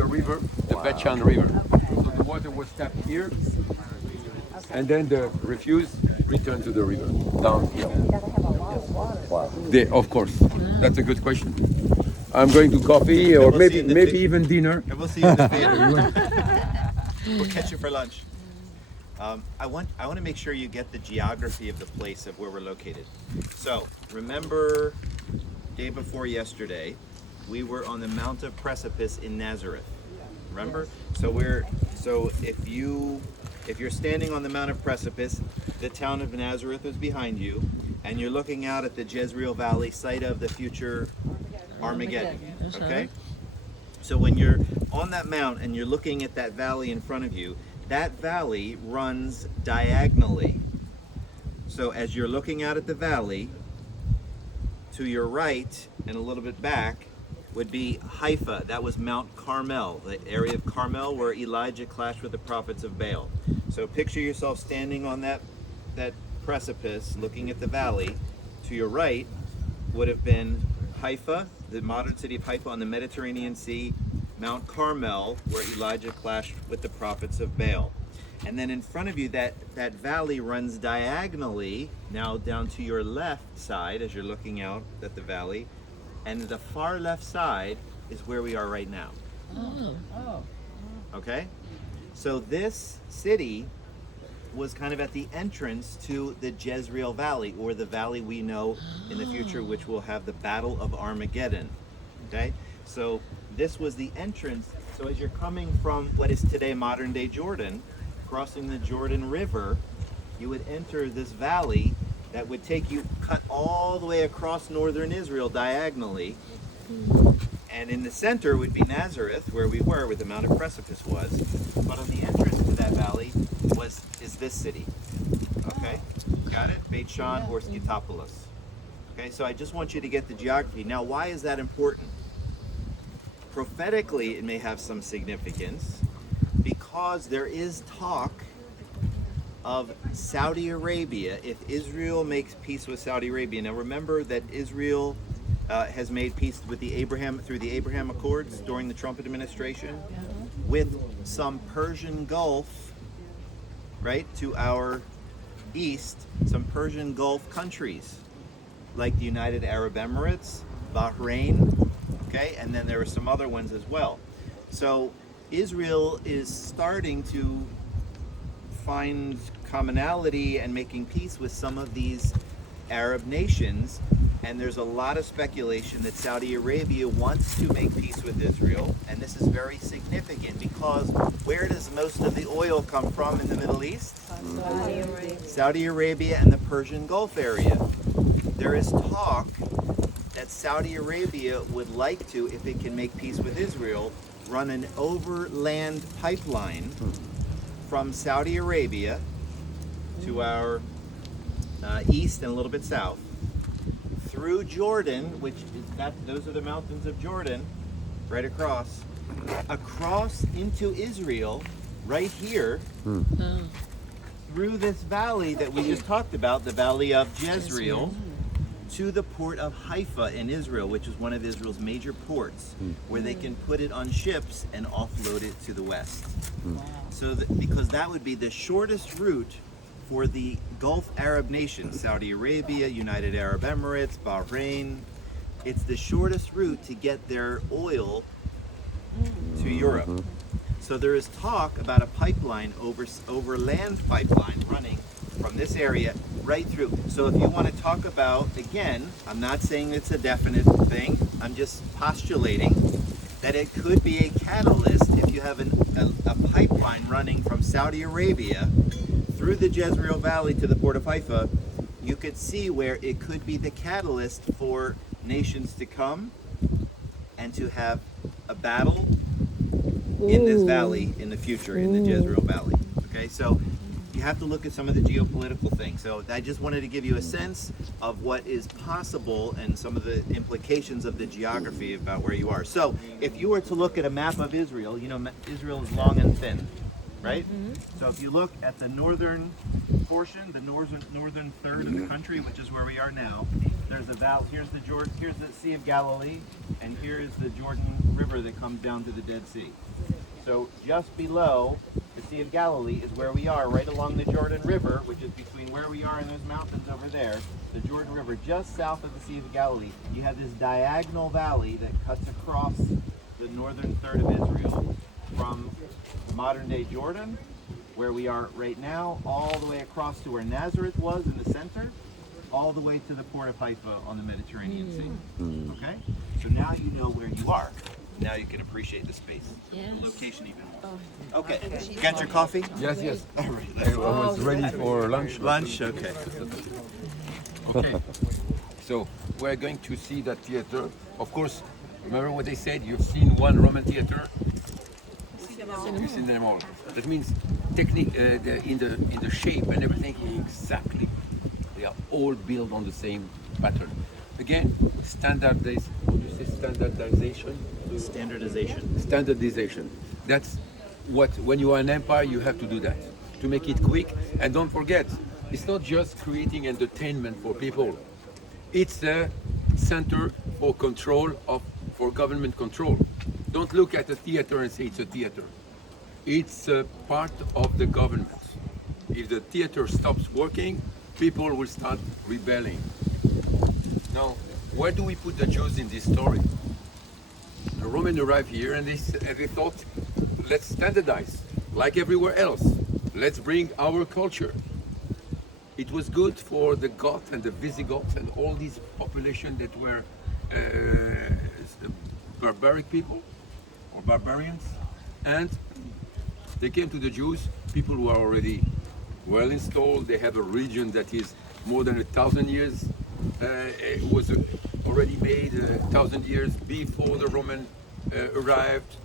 the river, the Betchan River. So the water was tapped here, and then the refuse returned to the river downhill. Of course, that's a good question. I'm going to coffee or maybe even dinner. And we'll see you in the theater. We'll catch you for lunch. I want to make sure you get the geography of the place of where we're located. So remember, day before yesterday, we were on the Mount of Precipice in Nazareth. Remember? So if you're standing on the Mount of Precipice, the town of Nazareth is behind you, and you're looking out at the Jezreel Valley, site of the future Armageddon. Okay? So when you're on that mount and you're looking at that valley in front of you, that valley runs diagonally. So as you're looking out at the valley, to your right and a little bit back would be Haifa. That was Mount Carmel, the area of Carmel where Elijah clashed with the prophets of Baal. So picture yourself standing on that precipice looking at the valley. To your right would have been Haifa, the modern city of Haifa on the Mediterranean Sea, Mount Carmel, where Elijah clashed with the prophets of Baal. And then in front of you, that valley runs diagonally, now down to your left side as you're looking out at the valley. And the far left side is where we are right now. Okay? So this city was kind of at the entrance to the Jezreel Valley, or the valley we know in the future, which will have the Battle of Armageddon. Okay? So this was the entrance. So as you're coming from what is today modern day Jordan, crossing the Jordan River, you would enter this valley that would take you, cut all the way across northern Israel diagonally. And in the center would be Nazareth, where we were, where the Mount of Precipice was. But on the entrance to that valley is this city. Okay? Got it? Beit Shan or Skytopolis. Okay, so I just want you to get the geography. Now, why is that important? Prophetically, it may have some significance because there is talk of Saudi Arabia, if Israel makes peace with Saudi Arabia. Now remember that Israel has made peace with through the Abraham Accords during the Trump administration, with some Persian Gulf, right, to our east, some Persian Gulf countries, like the United Arab Emirates, Bahrain, okay, and then there are some other ones as well. So Israel is starting to find commonality and making peace with some of these Arab nations, and there's a lot of speculation that Saudi Arabia wants to make peace with Israel, and this is very significant because where does most of the oil come from in the Middle East? Saudi Arabia and the Persian Gulf area. There is talk that Saudi Arabia would like to, if it can make peace with Israel, run an overland pipeline from Saudi Arabia to our east and a little bit south, through Jordan, which is those are the mountains of Jordan, right across into Israel, right here, through this valley that we just talked about, the valley of Jezreel, to the port of Haifa in Israel, which is one of Israel's major ports, where they can put it on ships and offload it to the west. So because that would be the shortest route for the Gulf Arab nations, Saudi Arabia, United Arab Emirates, Bahrain. It's the shortest route to get their oil to Europe. So there is talk about a pipeline, overland pipeline running from this area right through. So if you want to talk about, again, I'm not saying it's a definite thing, I'm just postulating that it could be a catalyst if you have a pipeline running from Saudi Arabia through the Jezreel Valley to the port of Haifa. You could see where it could be the catalyst for nations to come and to have a battle in this valley in the future, in the Jezreel Valley. Okay, so you have to look at some of the geopolitical things. So I just wanted to give you a sense of what is possible and some of the implications of the geography about where you are. So if you were to look at a map of Israel, you know Israel is long and thin, right? So if you look at the northern portion, the northern third of the country, which is where we are now, there's a valley. Here's the Sea of Galilee, and here is the Jordan river that comes down to the Dead Sea. So just below the Sea of Galilee is where we are, right along the Jordan River, which is between where we are and those mountains over there, the Jordan River, just south of the Sea of Galilee. You have this diagonal valley that cuts across the northern third of Israel from modern-day Jordan, where we are right now, all the way across to where Nazareth was in the center, all the way to the port of Haifa on the Mediterranean Sea. Okay? So now you know where you are. Now you can appreciate the space, the location even more. Okay, got your coffee? Yes, yes. All right. I was ready for lunch. Lunch, okay. Okay. So we're going to see that theater. Of course, remember what they said? You've seen one Roman theater. You've seen them all. That means technique in the shape and everything exactly. They are all built on the same pattern. Again, standardization. Standardization. That's what, when you are an empire, you have to do that to make it quick. And don't forget, it's not just creating entertainment for people. It's a center for control for government control. Don't look at a theater and say it's a theater. It's a part of the government. If the theater stops working, people will start rebelling. Now, where do we put the Jews in this story? The Romans arrived here and they thought, let's standardize, like everywhere else. Let's bring our culture. It was good for the Goths and the Visigoths and all these populations that were barbaric people or barbarians. And they came to the Jews, people who are already well installed. They have a region that is more than 1,000 years. It was already made 1,000 years before the Roman arrived,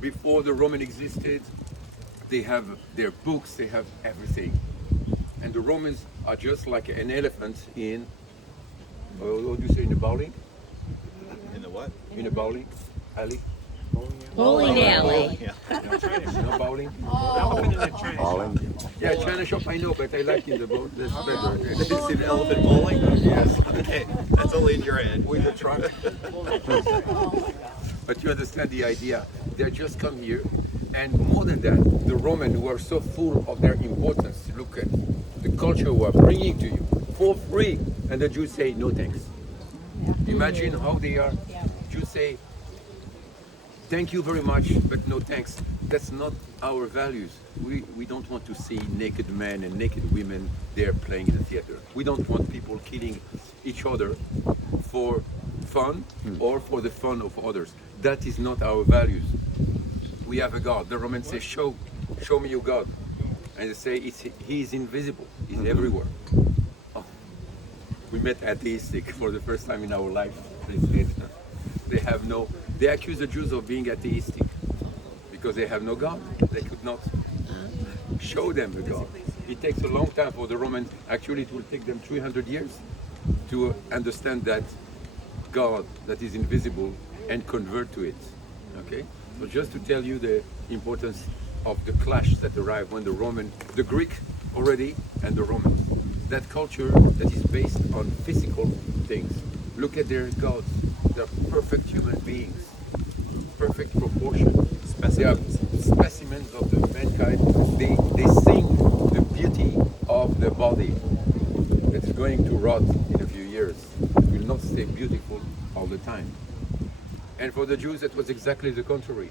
before the Roman existed. They have their books, they have everything. And the Romans are just like an elephant in, what do you say, in a bowling? In the what? In a bowling alley? Bowling alley. Yeah. No bowling? Bowling. Yeah, China shop I know, but I like in the boat. That's better. Did you see the elephant bowling? Yes. Okay, that's only in your head. With the trunk. But you understand the idea. They just come here, and more than that, the Romans who are so full of their importance, look at the culture we are bringing to you for free, and the Jews say no thanks. Imagine how they are. Jews say, thank you very much, but no thanks. That's not our values. We don't want to see naked men and naked women there playing in the theater. We don't want people killing each other for fun or for the fun of others. That is not our values. We have a God. The Romans say, show me your God. And they say, he is invisible. He's everywhere. Oh. We met atheistic for the first time in our life. They accuse the Jews of being atheistic because they have no God. They could not show them a God. It takes a long time for the Romans. Actually, it will take them 300 years to understand that God that is invisible and convert to it. Okay? So just to tell you the importance of the clash that arrived when the Greek already and the Romans. That culture that is based on physical things. Look at their gods. They're perfect human beings, perfect proportion. They are specimens of the mankind. They sing the beauty of the body that's going to rot in a few years. It will not stay beautiful all the time. And for the Jews, it was exactly the contrary.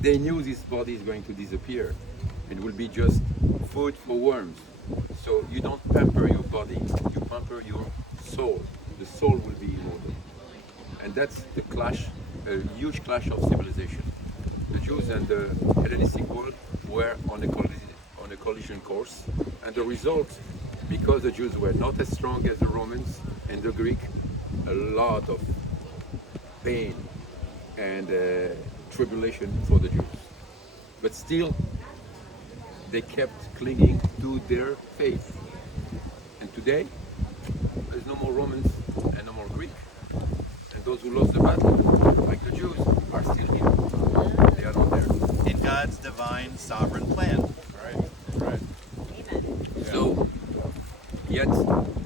They knew this body is going to disappear and will be just food for worms. So you don't pamper your body, you pamper your soul. The soul will be immortal. And that's the clash, a huge clash of civilization. The Jews and the Hellenistic world were on a collision course. And the result, because the Jews were not as strong as the Romans and the Greek, a lot of pain and tribulation for the Jews. But still, they kept clinging to their faith. And today, there's no more Romans and no more Greek. And those who lost the battle, like the Jews, are still here. They are not there. In God's divine sovereign plan. Right. So, yet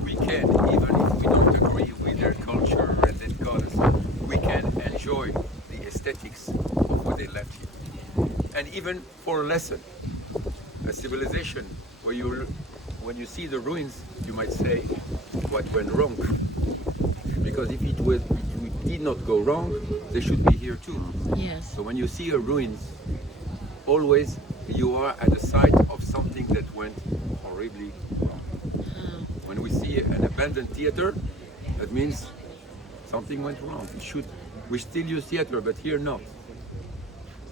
we can, even if we don't agree with their culture and their gods, we can enjoy the aesthetics and even for a lesson, a civilization where when you see the ruins, you might say, what went wrong? Because if it did not go wrong, they should be here too. Yes. So when you see a ruins, always you are at the site of something that went horribly wrong. When we see an abandoned theater, that means something went wrong. We still use theater, but here not.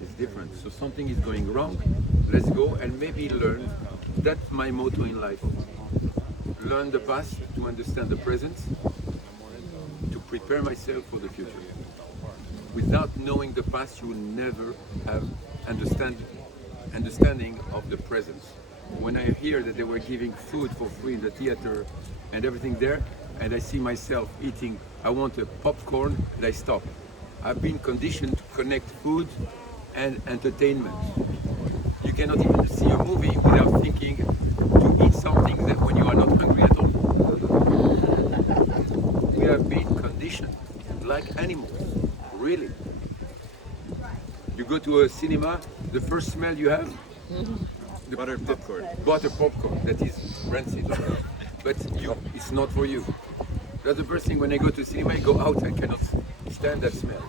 It's different. So something is going wrong. Let's go and maybe learn. That's my motto in life. Learn the past to understand the present, to prepare myself for the future. Without knowing the past, you will never have understanding of the present. When I hear that they were giving food for free in the theater and everything there, and I see myself eating, I want a popcorn, and I stop. I've been conditioned to connect food and entertainment. You cannot even see a movie without thinking to eat something that when you are not hungry at all. We have been conditioned like animals, really. You go to a cinema, the first smell you have, the Buttered popcorn. butter popcorn, that is rancid. But it's not for you. That's the first thing when I go to cinema, I go out, I cannot stand that smell.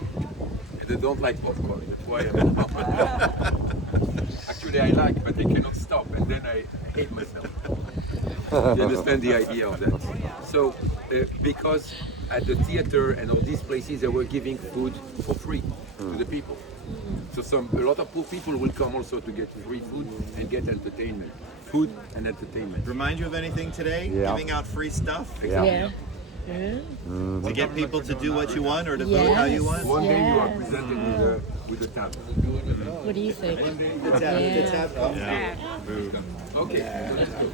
And I don't like popcorn, that's why I'm Actually I like, but I cannot stop, and then I hate myself. You understand the idea of that? So, because at the theater and all these places, they were giving food for free to the people. So a lot of poor people will come also to get free food and get entertainment. Food and entertainment. Remind you of anything today? Yeah. Giving out free stuff? Yeah. To get people to do what you want or to vote how you want? One day you are Yes. presented with a tab. What do you think? The tab comes. Yeah. Okay, so let's go.